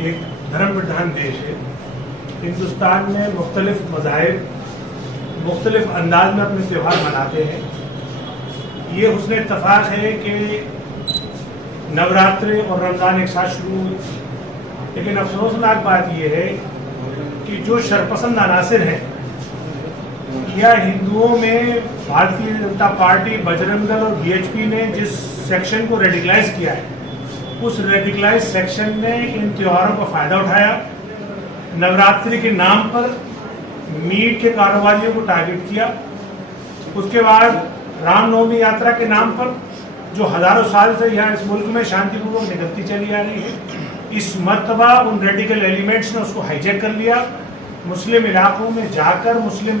एक धर्म प्रधान देश है। हिंदुस्तान में मुख्तलिफ मज़ाहिब मुख्तलिफ अंदाज में अपने त्यौहार मनाते हैं। ये हुस्न इत्तफाक है कि नवरात्रि और रमज़ान एक साथ शुरू हुए, लेकिन अफसोसनाक बात यह है कि जो शरपसंद अनासिर हैं या हिंदुओं में भारतीय जनता पार्टी, बजरंग दल और बीएचपी ने जिस सेक्शन को रेडिकलाइज किया है, उस रेडिकलाइज सेक्शन ने इन त्योहारों का फायदा उठाया। नवरात्रि के नाम पर मीट के कारोबारियों को टारगेट किया। उसके बाद रामनवमी यात्रा के नाम पर जो हजारों साल से यहाँ इस मुल्क में शांतिपूर्वक निकलती चली आ रही है, इस मर्तबा उन रेडिकल एलिमेंट्स ने उसको हाईजैक कर लिया। मुस्लिम इलाकों में जाकर, मुस्लिम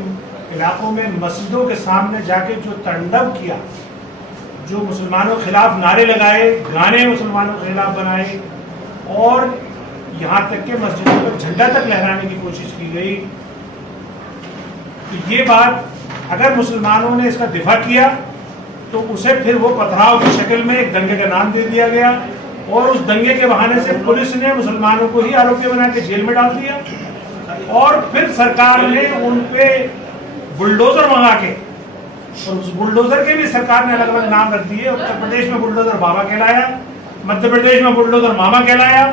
इलाकों में मस्जिदों के सामने जाके जो तांडव किया, जो मुसलमानों के खिलाफ नारे लगाए, गाने मुसलमानों के खिलाफ बनाए और यहाँ तक के मस्जिदों पर झंडा तक लहराने की कोशिश की गई। तो ये बात, अगर मुसलमानों ने इसका दिफा किया तो उसे फिर वो पथराव की शक्ल में एक दंगे का नाम दे दिया गया और उस दंगे के बहाने से पुलिस ने मुसलमानों को ही आरोपी बना के जेल में डाल दिया और फिर सरकार ने उन पे बुलडोजर मंगा के, और उस बुलडोजर के भी सरकार ने अलग अलग नाम रख दिए। उत्तर प्रदेश में बुलडोजर बाबा कहलाया, मध्य प्रदेश में बुलडोजर मामा कहलाया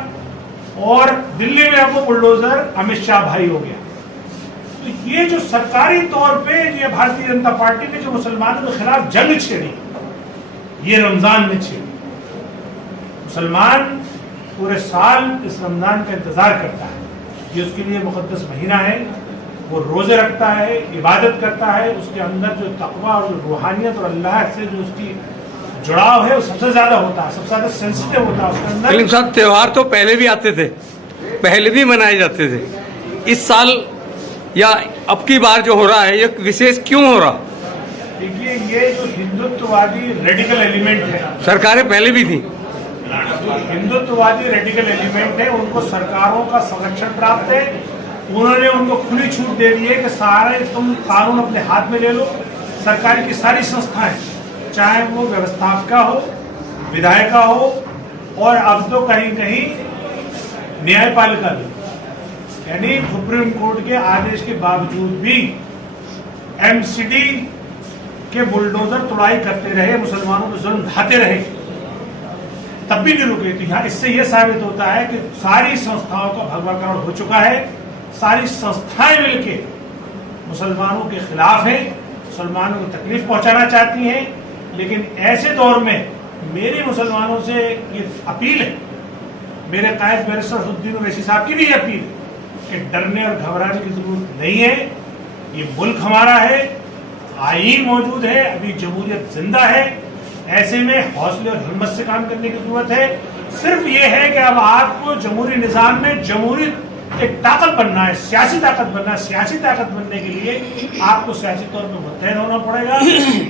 और दिल्ली में अब वो बुलडोजर अमित शाह भाई हो गया। तो ये जो सरकारी तौर पे ये भारतीय जनता पार्टी ने जो मुसलमानों के खिलाफ जंग छेड़ी, ये रमजान में छेड़ी। मुसलमान पूरे साल इस रमजान का इंतजार करता है, ये उसके लिए मुकद्दस महीना है। वो रोजे रखता है, इबादत करता है, उसके अंदर जो तकवा और जो रूहानियत और अल्लाह से जो उसकी जुड़ाव है वो सबसे ज्यादा होता है, सबसे ज्यादा सेंसिटिव होता है उसके अंदर। लेकिन साहब, त्योहार तो पहले भी आते थे, पहले भी मनाए जाते थे। इस साल या अब की बार जो हो रहा है, ये विशेष क्यों हो रहा? देखिए, ये जो हिंदुत्ववादी रेडिकल एलिमेंट है, सरकारें पहले भी थी, हिंदुत्ववादी रेडिकल एलिमेंट है, उनको सरकारों का संरक्षण प्राप्त है। उन्होंने उनको खुली छूट दे दी है कि सारे तुम कानून अपने हाथ में ले लो। सरकार की सारी संस्थाएं, चाहे वो व्यवस्थापिका हो, विधायिका हो और अब तो कहीं कहीं न्यायपालिका भी, यानी सुप्रीम कोर्ट के आदेश के बावजूद भी एमसीडी के बुलडोजर तुड़ाई करते रहे, मुसलमानों को जुल्म ढाते रहे, तब भी नहीं रुके। तो यहाँ इससे यह साबित होता है कि सारी संस्थाओं का भगवाकरण हो चुका है। सारी संस्थाएं मिलके मुसलमानों के खिलाफ हैं, मुसलमानों को तकलीफ पहुंचाना चाहती हैं। लेकिन ऐसे दौर में मेरी मुसलमानों से ये अपील है, मेरे कायद बैरिस्टर असदुद्दीन ओवैसी साहब की भी अपील है कि डरने और घबराने की जरूरत नहीं है। ये मुल्क हमारा है, आईन मौजूद है, अभी जमहूरियत जिंदा है। ऐसे में हौसले और हिम्मत से काम करने की जरूरत है। सिर्फ ये है कि अब आपको जमहूरी निजाम में जमहूरी एक ताकत बनना है, सियासी ताकत बनना है। सियासी ताकत बनने के लिए आपको सियासी तौर पर मुत्तहद होना पड़ेगा।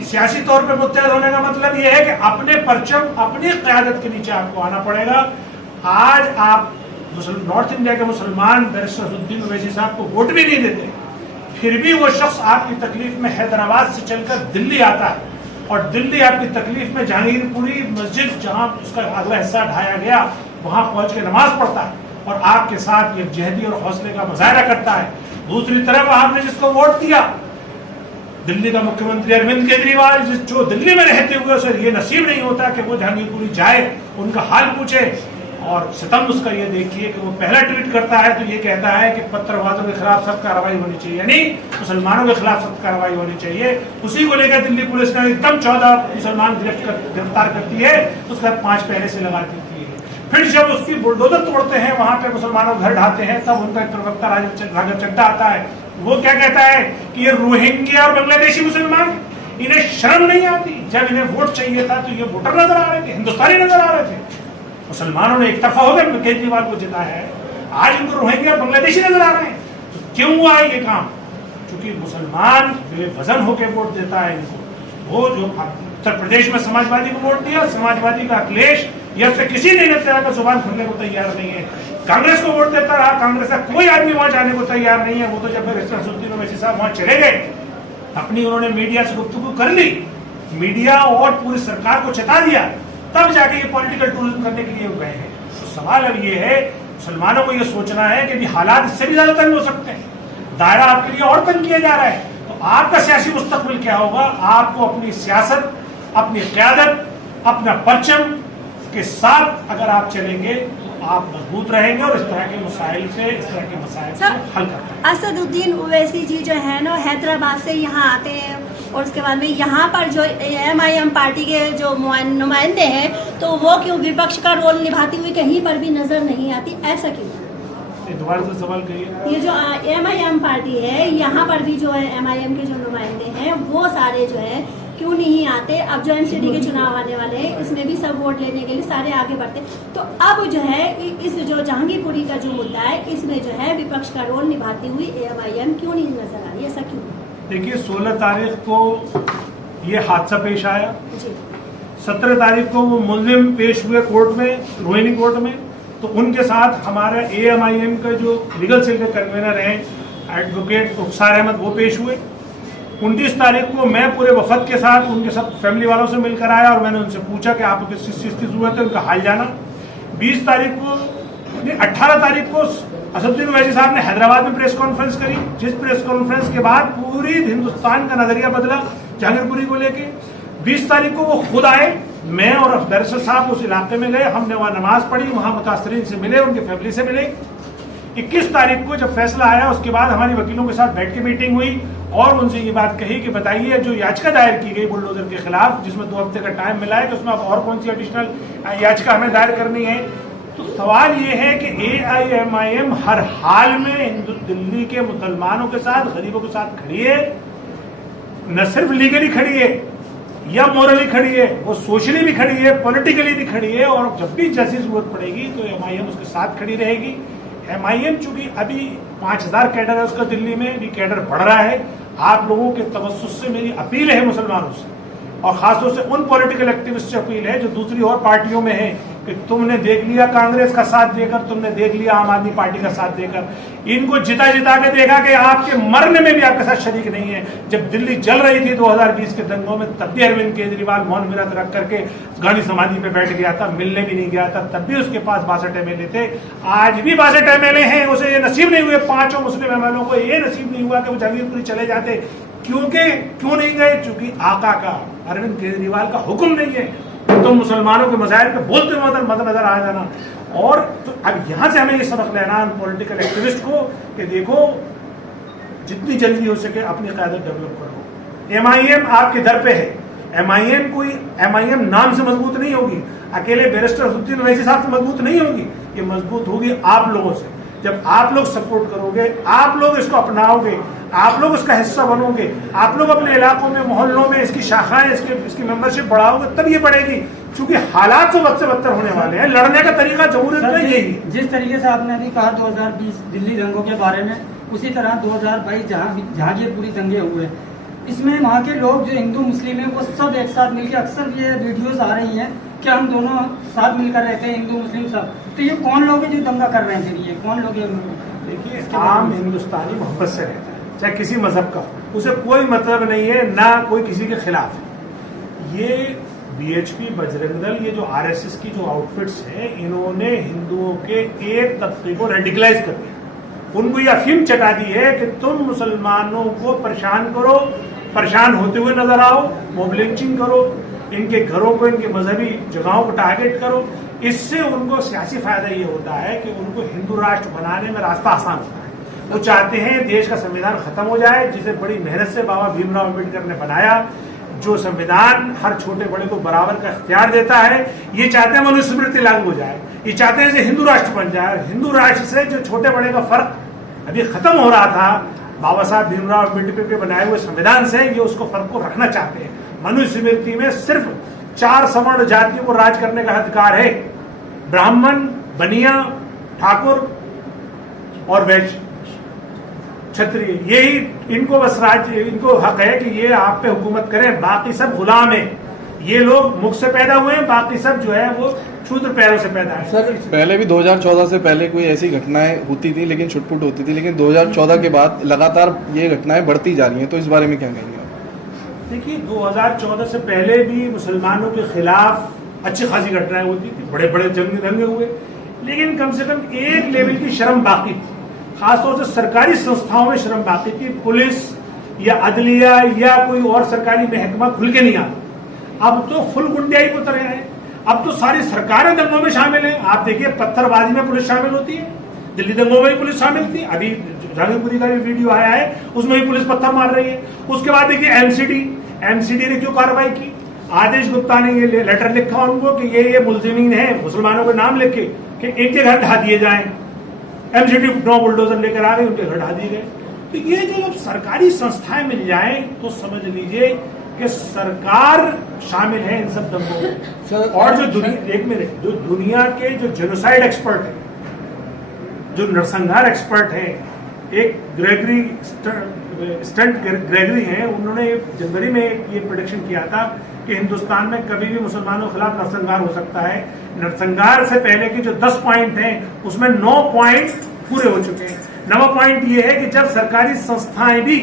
सियासी तौर पर मुत्तहद होने का मतलब यह है कि अपने परचम, अपनी क़यादत के नीचे आपको आना पड़ेगा। आज आप नॉर्थ इंडिया के मुसलमान बैरिस्टर असदुद्दीन ओवैसी साहब को वोट भी नहीं देते, फिर भी वो शख्स आपकी तकलीफ में हैदराबाद से चलकर दिल्ली आता है और दिल्ली आपकी तकलीफ में जहांगीरपुरी मस्जिद, जहां उसका अगला हिस्सा ढाया गया, वहां पहुंच के नमाज पढ़ता है और आपके साथ यकजहती और हौसले का मुजाहरा करता है। दूसरी तरफ आपने जिसको वोट दिया, दिल्ली का मुख्यमंत्री अरविंद केजरीवाल, जो दिल्ली में रहते हुए उसे ये नसीब नहीं होता कि वो जहांगीरपुरी जाए, उनका हाल पूछे। और सितम उसका ये देखिए कि वो पहला ट्वीट करता है तो ये कहता है कि पत्रवादों के खिलाफ सख्त कार्रवाई होनी चाहिए, यानी मुसलमानों के खिलाफ सख्त कार्रवाई होनी चाहिए। उसी को लेकर दिल्ली पुलिस ने एकदम 14 मुसलमान गिरफ्तार करती है, उसके बाद 5 पहले से लगा देती है। फिर जब उसकी बुलडोजर तोड़ते हैं, वहां पे मुसलमानों घर ढाते हैं, तब उनका एक प्रवक्ता राघव चड्ढा आता है। वो क्या कहता है कि ये रोहिंग्या और बांग्लादेशी मुसलमान, इन्हें शर्म नहीं आती। जब इन्हें वोट चाहिए था तो ये वोटर नजर आ रहे थे, हिंदुस्तानी नजर आ रहे थे। मुसलमानों ने एक तरफा होकर केजरीवाल को जिताया है, आज इनको रोहिंग्या और बांग्लादेशी नजर आ रहे हैं। तो क्यों हुआ ये काम? क्योंकि मुसलमान बेवजन होकर वोट देता है इनको। वो जो उत्तर प्रदेश में समाजवादी को वोट दिया, समाजवादी का अखिलेश या फिर किसी ने तरह का जुबान खोलने को तैयार नहीं है। कांग्रेस को वोट देता रहा, कांग्रेस का कोई आदमी वहां जाने को तैयार नहीं है। वो तो जब बैरिस्टर असदुद्दीन ओवैसी साहब वहां चले गए, अपनी उन्होंने मीडिया से गुफ्तगू कर ली, मीडिया और पूरी सरकार को चेता दिया, तब जाके ये पॉलिटिकल टूरिज्म करने के लिए गए हैं। तो सवाल अब ये है मुसलमानों को ये सोचना है कि अभी हालात इससे भी ज्यादा तंग हो सकते हैं, दायरा आपके लिए और तंग किया जा रहा है। तो आपका सियासी मुस्तकबिल क्या होगा? आपको अपनी सियासत, अपनी क़यादत, अपना परचम के साथ अगर आप चलेंगे तो आप मजबूत रहेंगे और इस तरह के मसाइल से, इस तरह के मसाइल को हल कर पाएंगे। असदुद्दीन ओवैसी जी जो है ना, हैदराबाद से यहाँ आते हैं और उसके बाद में यहाँ पर जो MIM पार्टी के जो नुमाइंदे हैं, तो वो क्यों विपक्ष का रोल निभाती हुई कहीं पर भी नजर नहीं आती, ऐसा क्यों? दोबारा से सवाल करिए। ये जो MIM पार्टी है, यहाँ पर भी जो है MIM के जो नुमाइंदे हैं वो सारे जो है क्यों नहीं आते? अब जो MCD के चुनाव आने वाले हैं, इसमें भी सब वोट लेने के लिए सारे आगे बढ़ते। तो अब जो है इस जो जहांगीरपुरी का जो मुद्दा है, इसमें जो है विपक्ष का रोल निभाती हुई MIM क्यों नहीं नजर आ रही, ऐसा क्यों? देखिए, 16 तारीख को ये हादसा पेश आया, जी 17 तारीख को वो मुल्जिम पेश हुए कोर्ट में, रोहिणी कोर्ट में। तो उनके साथ हमारा AMIM का जो लीगल सेल के कन्वीनर हैं एडवोकेट रुखसार अहमद, वो पेश हुए। 29 तारीख को मैं पूरे वफद के साथ उनके सब फैमिली वालों से मिलकर आया और मैंने उनसे पूछा कि आपको किस चीज़ की जरूरत है, उनका हाल जाना। 20 तारीख को 18 तारीख को असदुद्दीन ओवैसी साहब ने हैदराबाद में प्रेस कॉन्फ्रेंस करी, जिस प्रेस कॉन्फ्रेंस के बाद पूरी हिंदुस्तान का नजरिया बदला जहांगीरपुरी को लेके। 20 तारीख को वो खुद आए, मैं और बैरिस्टर साहब उस इलाके में गए, हमने वहाँ नमाज पढ़ी, वहाँ मुतासरीन से मिले, उनकी फैमिली से मिले। 21 तारीख को जब फैसला आया, उसके बाद हमारी वकीलों के साथ बैठ के मीटिंग हुई और उनसे ये बात कही कि बताइए जो याचिका दायर की गई बुलडोजर के खिलाफ, जिसमें 2 हफ्ते का टाइम मिला है, तो उसमें अब और कौन सी एडिशनल याचिका हमें दायर करनी है? तो सवाल ये है कि AIMIM हर हाल में दिल्ली के मुसलमानों के साथ, गरीबों के साथ खड़ी है, न सिर्फ लीगली खड़ी है या मोरली खड़ी है, वो सोशली भी खड़ी है, पॉलिटिकली भी खड़ी है, और जब भी जैसी जरूरत पड़ेगी तो MIM उसके साथ खड़ी रहेगी। MIM चूंकि अभी 5000 कैडर है उसका, दिल्ली में भी कैडर बढ़ रहा है। आप लोगों के तवस्सुस से मेरी अपील है मुसलमानों से, और खासतौर से उन पॉलिटिकल एक्टिविस्ट से अपील है जो दूसरी और पार्टियों में है, कि तुमने देख लिया कांग्रेस का साथ देकर, तुमने देख लिया आम आदमी पार्टी का साथ देकर, इनको जिता जिता के देखा कि आपके मरने में भी आपके साथ शरीक नहीं है। जब दिल्ली जल रही थी 2020 के दंगों में, तब भी अरविंद केजरीवाल मौन विरत रख करके गांधी समाधि पे बैठ गया था, मिलने भी नहीं गया था, तब भी उसके पास 62 MLA थे। आज भी 62 MLA हैं, उसे ये नसीब नहीं हुए, 5 मुस्लिम MLA को ये नसीब नहीं हुआ कि वो जहांगीरपुरी चले जाते। क्यों नहीं गए? क्योंकि आका का, अरविंद केजरीवाल का हुक्म नहीं है तो मुसलमानों के मसाइल पे बोलते हुए नजर आ जाना। और तो अब यहां से हमें ये सबक लेना पॉलिटिकल एक्टिविस्ट को कि देखो, जितनी जल्दी हो सके अपनी क़यादत डेवलप करो। MIM आपके दर पे है। MIM नाम से मजबूत नहीं होगी, अकेले बैरिस्टर असदुद्दीन ओवैसी साहब से मजबूत नहीं होगी, ये मजबूत होगी आप लोगों से। जब आप लोग सपोर्ट करोगे, आप लोग इसको अपनाओगे, आप लोग उसका हिस्सा बनोगे, आप लोग अपने इलाकों में, मोहल्लों में इसकी शाखाएं, इसकी मेंबरशिप बढ़ाओगे, तब ये बढ़ेगी। क्योंकि हालात तो बद से बदतर होने वाले हैं, लड़ने का तरीका जरूरत नहीं यही है। जिस तरीके से आपने अभी कहा 2020 दिल्ली दंगों के बारे में, उसी तरह 2022 जहांगीरपुरी दंगे हुए, इसमें वहाँ के लोग जो हिंदू मुस्लिम है वो सब एक साथ मिलकर, अक्सर ये वीडियोस आ रही हैं कि हम दोनों साथ मिलकर रहते हैं, हिंदू मुस्लिम सब। तो ये कौन लोग हैं जो दंगा कर रहे हैं? फिर ये कौन लोग हैं? देखिए, आम हिंदुस्तानी मोहब्बत से रहता है, चाहे किसी मजहब का, उसे कोई मतलब नहीं है, ना कोई किसी के खिलाफ है। ये BHP, बजरंग दल, ये जो RSS की जो आउटफिट्स हैं, इन्होंने हिंदुओं के एक तबके को रेडिकलाइज कर दिया। उनको ये अफीम चटा दी है कि तुम मुसलमानों को परेशान करो, परेशान होते हुए नजर आओ, मॉब लिंचिंग करो, इनके घरों को, इनके मजहबी जगहों को टारगेट करो। इससे उनको सियासी फायदा ये होता है कि उनको हिंदू राष्ट्र बनाने में रास्ता आसान होता है। वो चाहते हैं देश का संविधान खत्म हो जाए, जिसे बड़ी मेहनत से बाबा भीमराव अम्बेडकर ने बनाया, जो संविधान हर छोटे बड़े को बराबर का इख्तियार देता है। ये चाहते हैं मनुस्मृति लागू हो जाए, ये चाहते हैं हिंदू राष्ट्र बन जाए। हिंदू राष्ट्र से जो छोटे बड़े का फर्क अभी खत्म हो रहा था बाबा साहब भीमराव अम्बेडकर के बनाए हुए संविधान से, ये उसको फर्क को रखना चाहते हैं। मनुस्मृति में सिर्फ 4 सवर्ण जातियों को राज करने का अधिकार है, ब्राह्मण, बनिया, ठाकुर और वैश्य, क्षत्रिय, यही इनको बस राज्य, इनको हक है कि ये आप पे हुकूमत करें, बाकी सब गुलाम हैं। ये लोग मुख से पैदा हुए हैं, बाकी सब जो है वो शूद्र पैरों से पैदा है। सर, पहले भी 2014 से पहले कोई ऐसी घटनाएं होती थी, लेकिन छुटपुट होती थी, लेकिन 2014 के बाद लगातार ये घटनाएं बढ़ती जा रही हैं, तो इस बारे में क्या कहेंगे आप? देखिए, 2014 से पहले भी मुसलमानों के खिलाफ अच्छी खासी घटनाएं होती थी, बड़े बड़े जंग दंगे हुए, लेकिन कम से कम एक लेवल की शर्म बाकी थी, खासतौर से सरकारी संस्थाओं में शर्म बाकी थी। पुलिस या अदलिया या कोई और सरकारी महकमा खुल के नहीं आता। अब तो फुल गुंडियाई को उतरे हैं, अब तो सारी सरकारें दंगों में शामिल हैं। आप देखिए पत्थरबाजी में पुलिस शामिल होती है, दिल्ली दंगों में भी पुलिस शामिल थी, अभी जहांगीरपुरी का भी वीडियो आया है उसमें भी पुलिस पत्थर मार रही है। उसके बाद देखिए एमसीडी ने क्यों कार्रवाई की, आदेश गुप्ता ने ये लेटर लिखा उनको कि ये मुलजिमीन है, मुसलमानों के नाम लिख के कि इनके घर ढा दिए जाएं। एमसीडी 9 बुलडोजर लेकर आ गई, उनके घर ढा दिए गए। तो ये जो जब सरकारी संस्थाएं मिल जाएं तो समझ लीजिए कि सरकार शामिल है इन सब दंगों में। और जो दुनिया के जो जेनोसाइड एक्सपर्ट है, जो नरसंहार एक्सपर्ट है, एक ग्रेगरी हैं, उन्होंने जनवरी में ये प्रेडिक्शन किया था कि हिंदुस्तान में कभी भी मुसलमानों के खिलाफ नरसंहार हो सकता है। नरसंहार से पहले के जो 10 पॉइंट हैं उसमें 9 पॉइंट पूरे हो चुके हैं। 9वां पॉइंट ये है कि जब सरकारी संस्थाएं भी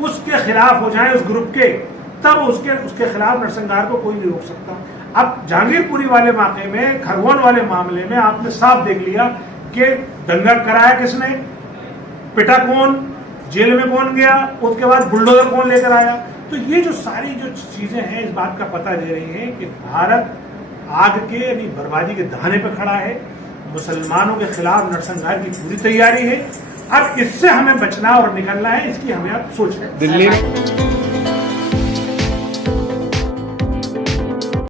उसके खिलाफ हो जाएं, उस ग्रुप के, तब उसके खिलाफ नरसंहार को कोई नहीं रोक सकता। अब जहांगीरपुरी वाले वाकये में, खरगोन वाले मामले में आपने साफ देख लिया कि दंगा कराया किसने, पिटा कौन, जेल में कौन गया, उसके बाद बुलडोजर कौन लेकर आया। तो ये जो सारी जो चीजें हैं इस बात का पता दे रही हैं कि भारत आग के यानी बर्बादी के दहाने पर खड़ा है। मुसलमानों के खिलाफ नरसंहार की पूरी तैयारी है। अब इससे हमें बचना और निकलना है, इसकी हमें अब सोचना है। दिल्ली